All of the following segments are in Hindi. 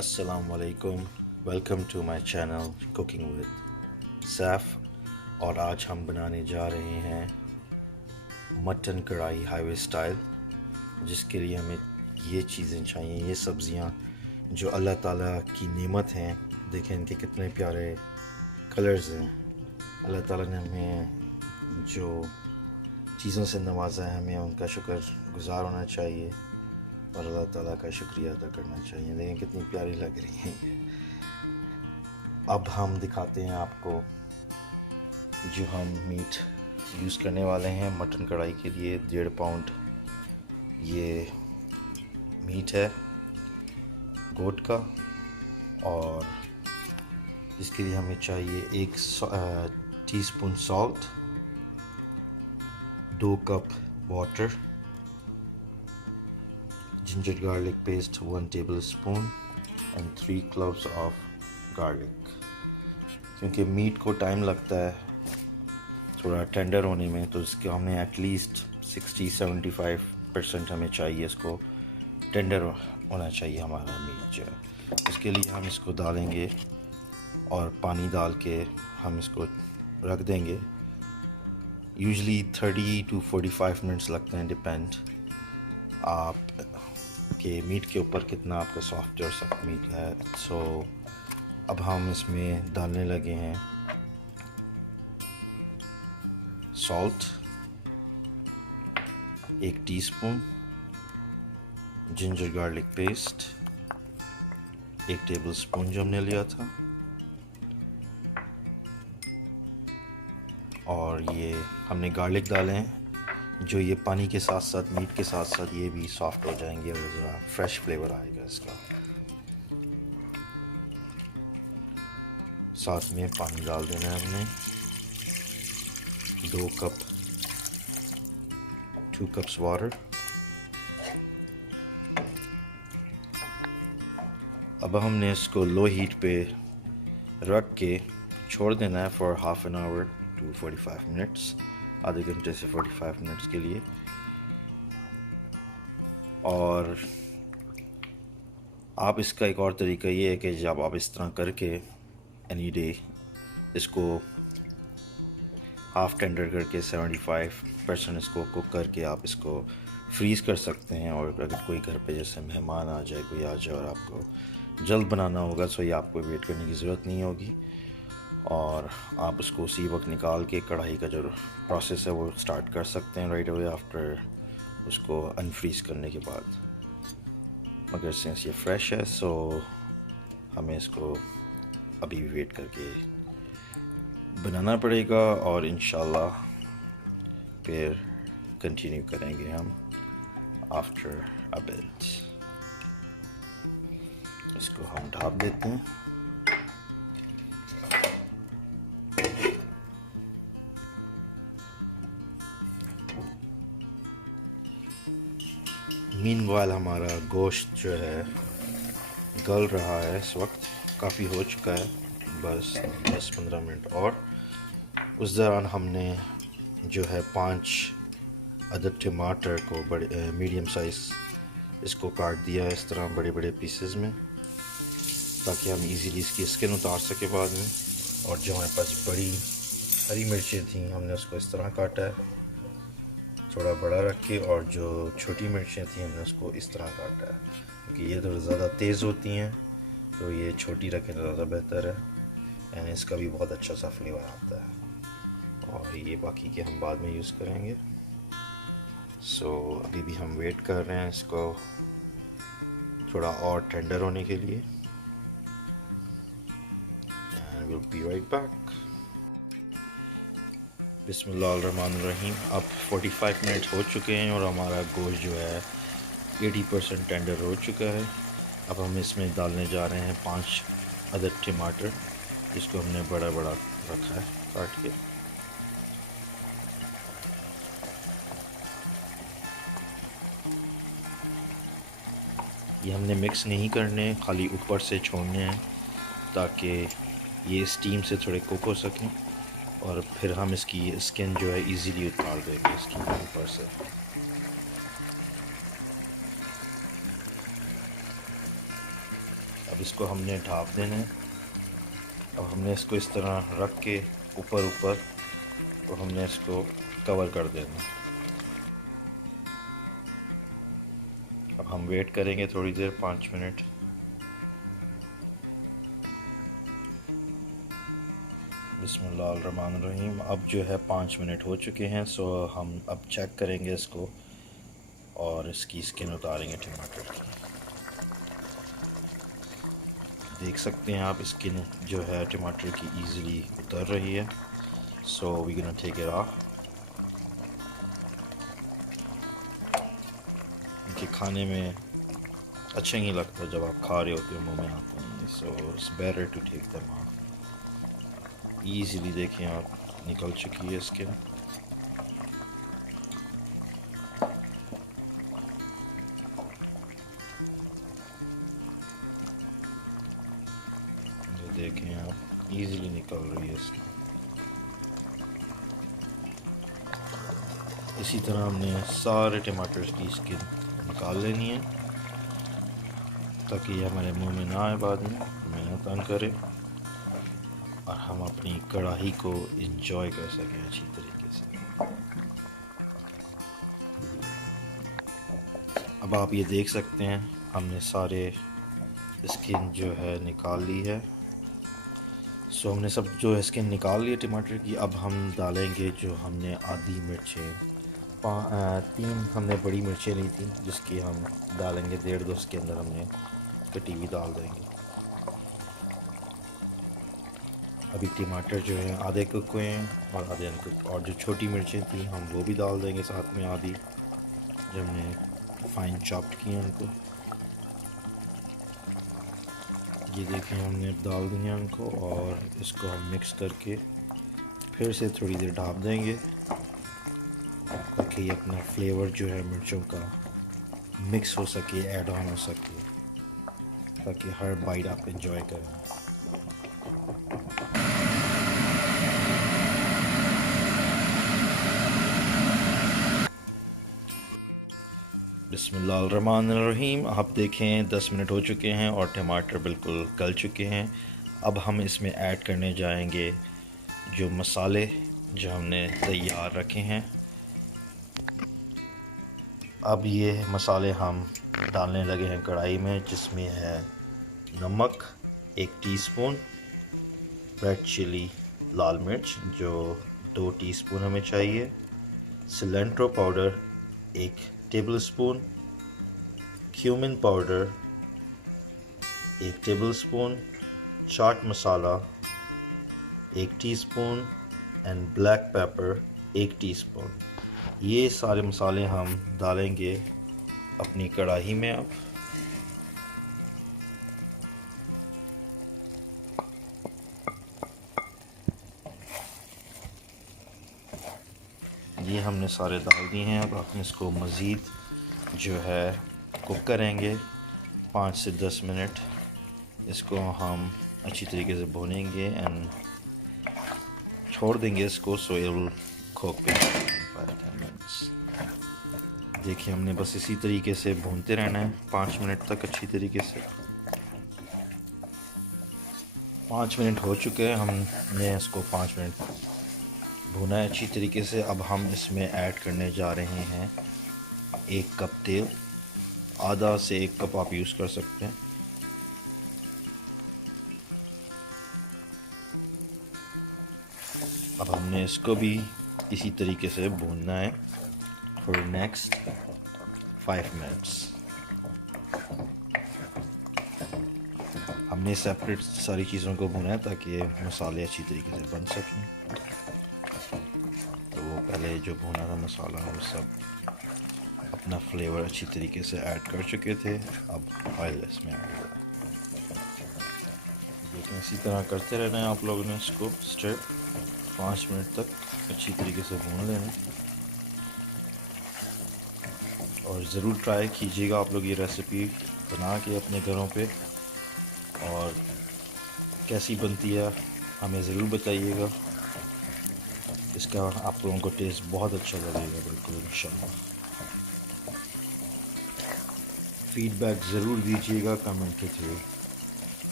अस्सलामुअलैकुम, welcome to my channel cooking with Saif. और आज हम बनाने जा रहे हैं मटन कढ़ाई हाईवे स्टाइल, जिसके लिए हमें ये चीज़ें चाहिए, ये सब्ज़ियाँ जो अल्लाह ताला की नेमत हैं। देखें इनके कितने प्यारे कलर्स हैं। अल्लाह ताला ने हमें जो चीज़ों से नवाजा है, हमें उनका शुक्रगुज़ार होना चाहिए और अल्लाह ताला का शुक्रिया अदा करना चाहिए। देखें कितनी प्यारी लग रही हैं ये। अब हम दिखाते हैं आपको जो हम मीट यूज़ करने वाले हैं मटन कढ़ाई के लिए। 1.5 पाउंड ये मीट है गोट का, और इसके लिए हमें चाहिए 1 teaspoon salt, 2 cup water, ginger garlic paste 1 tablespoon and 3 cloves of garlic। क्योंकि मीट को टाइम लगता है थोड़ा टेंडर होने में, तो इसके हमें एटलीस्ट 60-75% हमें चाहिए, इसको टेंडर होना चाहिए हमारा मीट जो है। इसके लिए हम इसको डालेंगे और पानी डाल के हम इसको रख देंगे। यूजली 30 to 45 मिनट्स लगते हैं, डिपेंड आप के मीट के ऊपर कितना आपका सॉफ्ट और सख्त मीट है। सो अब हम इसमें डालने लगे हैं salt 1 teaspoon, ginger garlic paste 1 tablespoon जो हमने लिया था, और ये हमने गार्लिक डाले हैं जो ये पानी के साथ साथ मीट के साथ साथ ये भी सॉफ्ट हो जाएंगे और ज़रा फ्रेश फ्लेवर आएगा इसका। साथ में पानी डाल देना है हमने 2 कप्स वाटर। अब हमने इसको लो हीट पे रख के छोड़ देना है for half an hour to 45 minutes, आधे घंटे से 45 मिनट्स के लिए। और आप इसका एक और तरीका ये है कि जब आप इस तरह करके एनी डे इसको हाफ़ टेंडर करके 75% इसको कुक करके आप इसको फ्रीज़ कर सकते हैं। और अगर कोई घर पे जैसे मेहमान आ जाए, कोई आ जाए और आपको जल्द बनाना होगा, तो ये आपको वेट करने की ज़रूरत नहीं होगी और आप उसको उसी वक्त निकाल के कढ़ाई का जो प्रोसेस है वो स्टार्ट कर सकते हैं राइट अवे आफ्टर उसको अनफ्रीज़ करने के बाद। मगर सिंस ये फ्रेश है, सो हमें इसको अभी वेट करके बनाना पड़ेगा और इंशाल्लाह फिर कंटिन्यू करेंगे हम आफ्टर अ बिट। इसको हम ढाप देते हैं। मीनवाइल हमारा गोश्त जो है गल रहा है, इस वक्त काफ़ी हो चुका है, बस 10-15 मिनट और। उस दौरान हमने जो है 5 अदद टमाटर को बड़े मीडियम साइज़ इसको काट दिया है इस तरह बड़े बड़े पीसेस में, ताकि हम इजीली इसकी स्किन उतार सके बाद में। और जो हमारे पास बड़ी हरी मिर्चें थी हमने उसको इस तरह काटा है थोड़ा बड़ा रख के, और जो छोटी मिर्चें थी हमने उसको इस तरह काटा है, क्योंकि ये थोड़ा ज़्यादा तेज़ होती हैं, तो ये छोटी रखें तो ज़्यादा बेहतर है एंड इसका भी बहुत अच्छा सा फ्लेवर आता है। और ये बाकी के हम बाद में यूज़ करेंगे। सो अभी भी हम वेट कर रहे हैं इसको थोड़ा और टेंडर होने के लिए, and will be right back. बिस्मिल्लाहिर्रहमानिर्रहीम। अब 45 मिनट हो चुके हैं और हमारा गोश्त जो है 80% टेंडर हो चुका है। अब हम इसमें डालने जा रहे हैं 5 अदद टमाटर, जिसको हमने बड़ा बड़ा रखा है काट के। ये हमने मिक्स नहीं करने, खाली ऊपर से छोड़ने हैं ताकि ये स्टीम से थोड़े कुक हो सकें, और फिर हम इसकी स्किन जो है इजीली उतार देंगे इसकी ऊपर से। अब अब इसको हमने ढाप देना है। अब हमने इसको इस तरह रख के ऊपर ऊपर तो हमने इसको कवर कर देना है। अब हम वेट करेंगे थोड़ी देर, 5 मिनट। बिस्मिल्लाहिर्रहमानिर्रहीम। अब जो है 5 मिनट हो चुके हैं। सो हम अब चेक करेंगे इसको और इसकी स्किन उतारेंगे टमाटर की। देख सकते हैं आप स्किन जो है टमाटर की इजीली उतर रही है। So we gonna take it off. इनके खाने में अच्छा नहीं लगता जब आप खा रहे होते हो, मुंह में आते हैं। So it's better to take them off. Easily देखें आप, निकल चुकी है स्किन। ये देखें आप, ईज़िली निकल रही है स्किन। इसी तरह हमने सारे टमाटर की स्किन निकाल लेनी है ताकि ये हमारे मुंह में ना आए, बाद में हमें ना तंग करे और हम अपनी कढ़ाई को एंजॉय कर सकें अच्छी तरीके से। अब आप ये देख सकते हैं हमने सारे स्किन जो है निकाल ली है। सो हमने सब जो है स्किन निकाल ली है टमाटर की। अब हम डालेंगे जो हमने आधी मिर्चें, 3 हमने बड़ी मिर्चें ली थी जिसकी हम डालेंगे 1.5-2 के अंदर हमने कटी हुई डाल देंगे। अभी टमाटर जो है आधे कुक हुए हैं और आधे अनकुक, और जो छोटी मिर्चें थी हम वो भी डाल देंगे साथ में आधी, जो हमने फाइन चॉप्ड की हैं उनको। ये देखें हमने डाल दिया उनको और इसको हम मिक्स करके फिर से थोड़ी देर ढाप देंगे ताकि ये अपना फ्लेवर जो है मिर्चों का मिक्स हो सके, ऐड ऑन हो सके, ताकि हर बाइट आप एंजॉय करें। बिस्मिल्लाहिर्रहमानिर्रहीम। आप देखें 10 मिनट हो चुके हैं और टमाटर बिल्कुल गल चुके हैं। अब हम इसमें ऐड करने जाएंगे जो मसाले जो हमने तैयार रखे हैं। अब ये मसाले हम डालने लगे हैं कढ़ाई में, जिसमें है नमक 1 टीस्पून, रेड चिली लाल मिर्च जो 2 टीस्पून हमें चाहिए, cilantro powder 1 tablespoon, cumin powder 1 tablespoon, chaat masala 1 teaspoon and black pepper 1 teaspoon. ये सारे मसाले हम डालेंगे अपनी कढ़ाई में। अब ये हमने सारे डाल दिए हैं। अब हम इसको मज़ीद जो है कुक करेंगे 5 से 10 मिनट। इसको हम अच्छी तरीके से भूनेंगे एंड छोड़ देंगे इसको, so it will cook 5-10 minutes. देखिए हमने बस इसी तरीके से भूनते रहना है 5 मिनट तक अच्छी तरीके से। 5 मिनट हो चुके हैं, हमने इसको 5 मिनट भुना है अच्छी तरीके से। अब हम इसमें ऐड करने जा रहे हैं 1 कप तेल, आधा से 1 कप आप यूज़ कर सकते हैं। अब हमने इसको भी इसी तरीके से भूनना है फॉर नेक्स्ट 5 मिनट्स। हमने सेपरेट सारी चीज़ों को भुना है ताकि मसाले अच्छी तरीके से बन सकें। तो वो पहले जो भुना था मसाला वो सब अपना फ्लेवर अच्छी तरीके से ऐड कर चुके थे। अब ऑयल इसमें ऐड हो रहा है। लेकिन इसी तरह करते रहना है आप लोगों ने इसको स्टर 5 मिनट तक अच्छी तरीके से भून लेना। और ज़रूर ट्राई कीजिएगा आप लोग ये रेसिपी बना के अपने घरों पे, और कैसी बनती है हमें ज़रूर बताइएगा। इसका आप लोगों को टेस्ट बहुत अच्छा लगेगा बिल्कुल इंशाल्लाह। फीडबैक ज़रूर दीजिएगा कमेंट के थ्रू।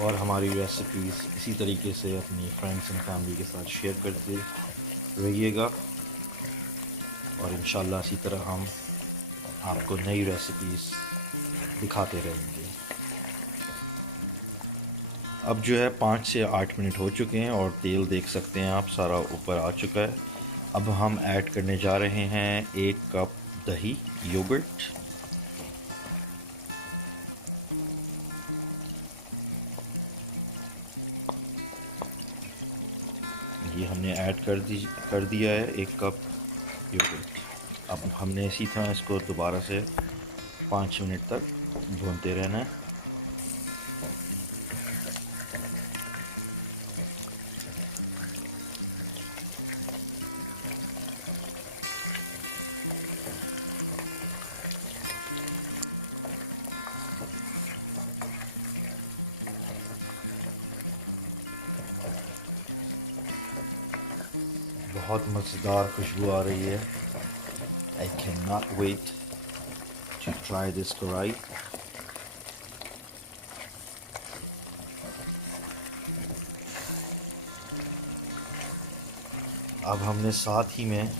और हमारी रेसिपीज़ इसी तरीके से अपनी फ्रेंड्स एंड फैमिली के साथ शेयर करते रहिएगा और इंशाल्लाह इसी तरह हम आपको नई रेसिपीज़ दिखाते रहेंगे। अब जो है 5 से 8 मिनट हो चुके हैं और तेल देख सकते हैं आप सारा ऊपर आ चुका है। अब हम ऐड करने जा रहे हैं 1 कप दही योगर्ट। ये हमने ऐड कर दिया है 1 कप योगर्ट। अब हमने इसी तरह इसको दोबारा से 5 मिनट तक भूनते रहना है। बहुत मज़ेदार खुशबू आ रही है। I cannot wait to try this कढ़ाई। अब हमने साथ ही में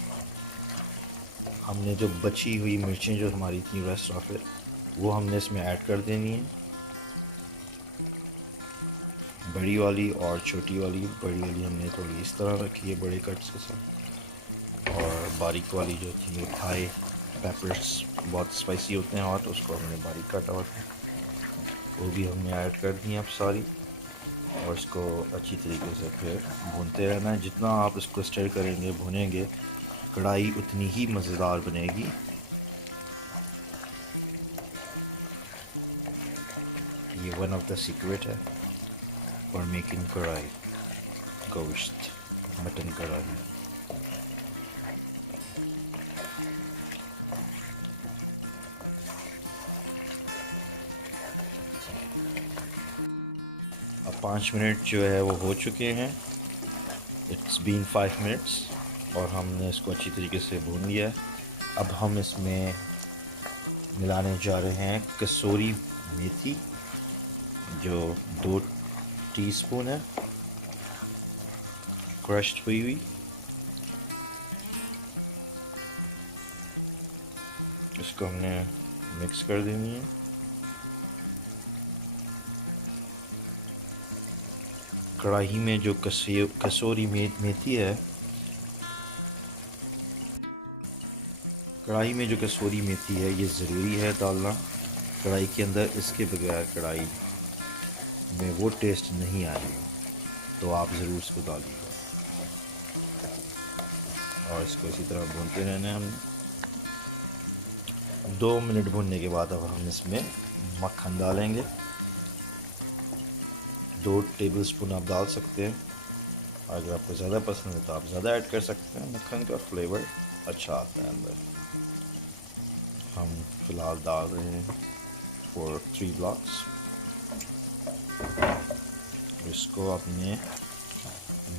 हमने जो बची हुई मिर्चें जो हमारी थी रेस्ट ऑफ इट, वो हमने इसमें ऐड कर देनी है। बड़ी वाली और छोटी वाली। बड़ी वाली हमने थोड़ी इस तरह रखी है बड़े कट्स के साथ, और बारीक वाली जो थी थाई पेपर्स बहुत स्पाइसी होते हैं और तो उसको हमने बारीक काटा हुआ था, वो भी हमने ऐड कर दी अब सारी। और इसको अच्छी तरीके से फिर भूनते रहना है। जितना आप इसको स्टर करेंगे भुनेंगे, कढ़ाई उतनी ही मज़ेदार बनेगी। ये वन ऑफ द सीक्रेट है फॉर मेकिंग कढ़ाई गोश्त मटन कढ़ाई। अब 5 मिनट जो है वो हो चुके हैं। इट्स बीन 5 मिनट्स और हमने इसको अच्छी तरीके से भून लिया है। अब हम इसमें मिलाने जा रहे हैं कसूरी मेथी, जो 2 टीस्पून है क्रश्ड हुई हुई। इसको हमने मिक्स कर देनी है। कढ़ाई में जो कसूरी मेथी है, कढ़ाई में जो कसूरी मेथी है ये ज़रूरी है डालना कढ़ाई के अंदर। इसके बगैर कढ़ाई में वो टेस्ट नहीं आएगा, तो आप ज़रूर इसको डालिएगा। और इसको इसी तरह भूनते रहना है हमने। 2 मिनट भूनने के बाद अब हम इसमें मक्खन डालेंगे। 2 टेबलस्पून आप डाल सकते हैं। अगर आपको ज़्यादा पसंद है तो आप ज़्यादा ऐड कर सकते हैं। मक्खन का फ्लेवर अच्छा आता है अंदर। हम फ़िलहाल डाल रहे हैं 3 ब्लॉक्स। इसको आपने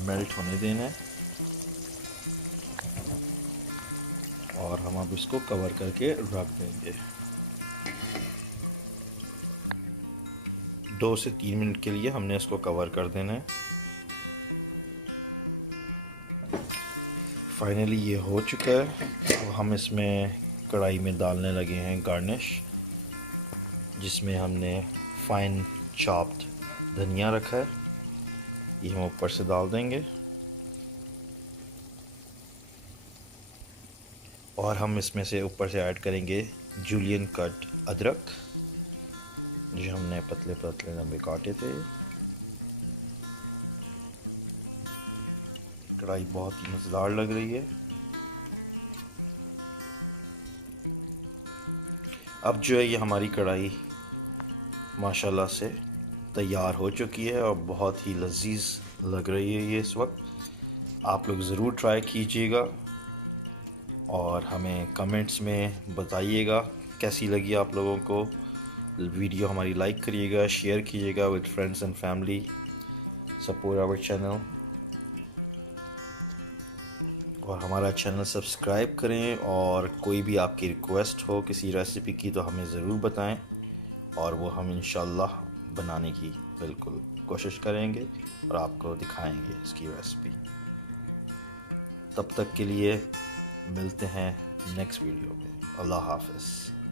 मेल्ट होने देना है और हम अब इसको कवर करके रख देंगे। 2 से 3 मिनट के लिए हमने इसको कवर कर देना है। फाइनली ये हो चुका है। तो हम इसमें कढ़ाई में डालने लगे हैं गार्निश, जिसमें हमने फाइन चॉप्ड धनिया रखा है। ये हम ऊपर से डाल देंगे और हम इसमें से ऊपर से ऐड करेंगे जूलियन कट अदरक, जो हमने पतले पतले लंबे काटे थे। कढ़ाई बहुत ही मज़ेदार लग रही है। अब जो है ये हमारी कढ़ाई माशाल्लाह से तैयार हो चुकी है और बहुत ही लजीज लग रही है ये इस वक्त। आप लोग ज़रूर ट्राई कीजिएगा और हमें कमेंट्स में बताइएगा कैसी लगी आप लोगों को। वीडियो हमारी लाइक करिएगा, शेयर कीजिएगा with friends and family. Support our channel और हमारा चैनल सब्सक्राइब करें। और कोई भी आपकी रिक्वेस्ट हो किसी रेसिपी की तो हमें ज़रूर बताएं और वो हम इंशाल्लाह बनाने की बिल्कुल कोशिश करेंगे और आपको दिखाएंगे इसकी रेसिपी। तब तक के लिए मिलते हैं नेक्स्ट वीडियो में। अल्लाह हाफ़िज़।